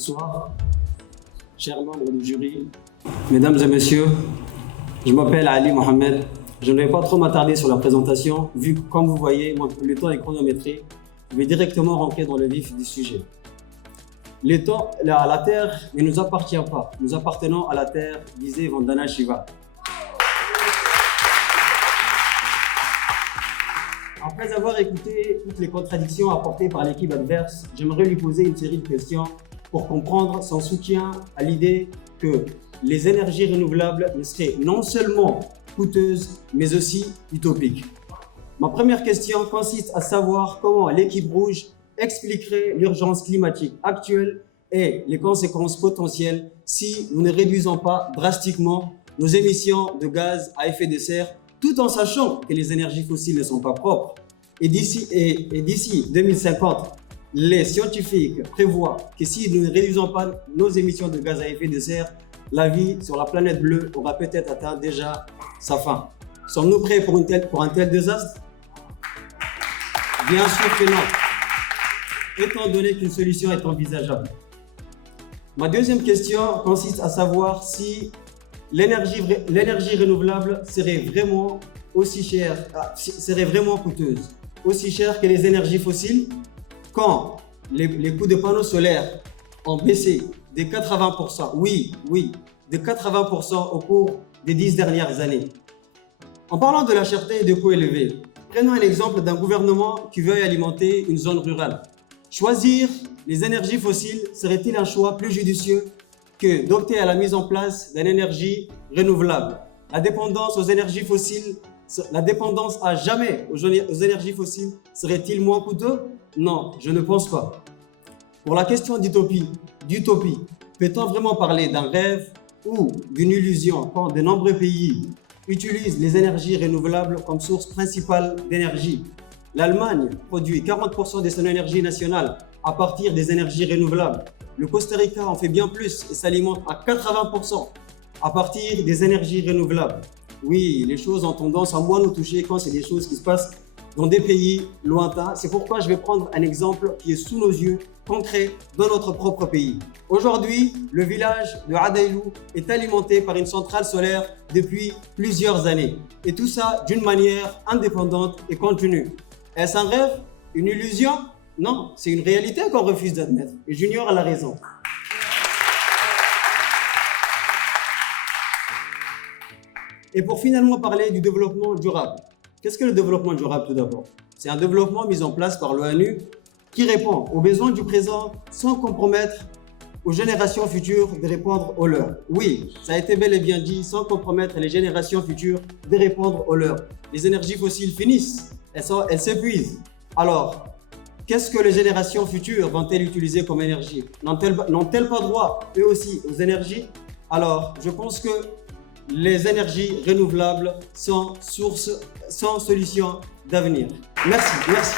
Bonsoir, chers membres du jury, mesdames et messieurs, je m'appelle Ali Mohamed. Je ne vais pas trop m'attarder sur la présentation, vu que, comme vous voyez, le temps est chronométré. Je vais directement rentrer dans le vif du sujet. La Terre ne nous appartient pas. Nous appartenons à la Terre, disait Vandana Shiva. Après avoir écouté toutes les contradictions apportées par l'équipe adverse, j'aimerais lui poser une série de questions pour comprendre son soutien à l'idée que les énergies renouvelables seraient non seulement coûteuses, mais aussi utopiques. Ma première question consiste à savoir comment l'équipe rouge expliquerait l'urgence climatique actuelle et les conséquences potentielles si nous ne réduisons pas drastiquement nos émissions de gaz à effet de serre, tout en sachant que les énergies fossiles ne sont pas propres. Et d'ici 2050, les scientifiques prévoient que si nous ne réduisons pas nos émissions de gaz à effet de serre, la vie sur la planète bleue aura peut-être atteint déjà sa fin. Sommes-nous prêts pour un tel désastre? Bien sûr que non, étant donné qu'une solution est envisageable. Ma deuxième question consiste à savoir si l'énergie renouvelable serait vraiment coûteuse, aussi chère que les énergies fossiles, quand les coûts de panneaux solaires ont baissé de 80%, oui, de 80% au cours des 10 dernières années. En parlant de la cherté et de coûts élevés, prenons un exemple d'un gouvernement qui veuille alimenter une zone rurale. Choisir les énergies fossiles serait-il un choix plus judicieux que d'opter à la mise en place d'une énergie renouvelable? La dépendance aux énergies fossiles, la dépendance à jamais aux énergies fossiles serait-il moins coûteux? Non, je ne pense pas. Pour la question d'utopie, peut-on vraiment parler d'un rêve ou d'une illusion quand de nombreux pays utilisent les énergies renouvelables comme source principale d'énergie? L'Allemagne produit 40% de son énergie nationale à partir des énergies renouvelables. Le Costa Rica en fait bien plus et s'alimente à 80% à partir des énergies renouvelables. Oui, les choses ont tendance à moins nous toucher quand c'est des choses qui se passent dans des pays lointains. C'est pourquoi je vais prendre un exemple qui est sous nos yeux, concret, dans notre propre pays. Aujourd'hui, le village de Adailou est alimenté par une centrale solaire depuis plusieurs années. Et tout ça d'une manière indépendante et continue. Est-ce un rêve? Une illusion? Non, c'est une réalité qu'on refuse d'admettre. Et j'ignore la raison. Et pour finalement parler du développement durable. Qu'est-ce que le développement durable tout d'abord? C'est un développement mis en place par l'ONU qui répond aux besoins du présent sans compromettre aux générations futures de répondre aux leurs. Oui, ça a été bel et bien dit, sans compromettre les générations futures de répondre aux leurs. Les énergies fossiles finissent, elles s'épuisent. Alors, qu'est-ce que les générations futures vont-elles utiliser comme énergie? N'ont-elles pas droit, eux aussi, aux énergies? Alors, je pense que les énergies renouvelables sont solution d'avenir. Merci.